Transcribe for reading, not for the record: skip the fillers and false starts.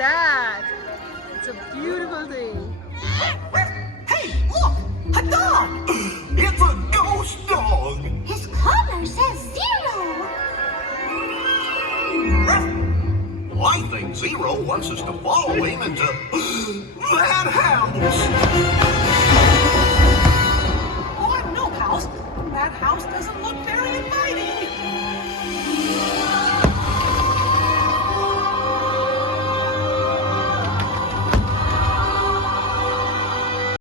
that? It's a beautiful thing. Hey, look! A dog! It's a ghost dog! His collar says 0. I think Zero wants us to follow him into that house!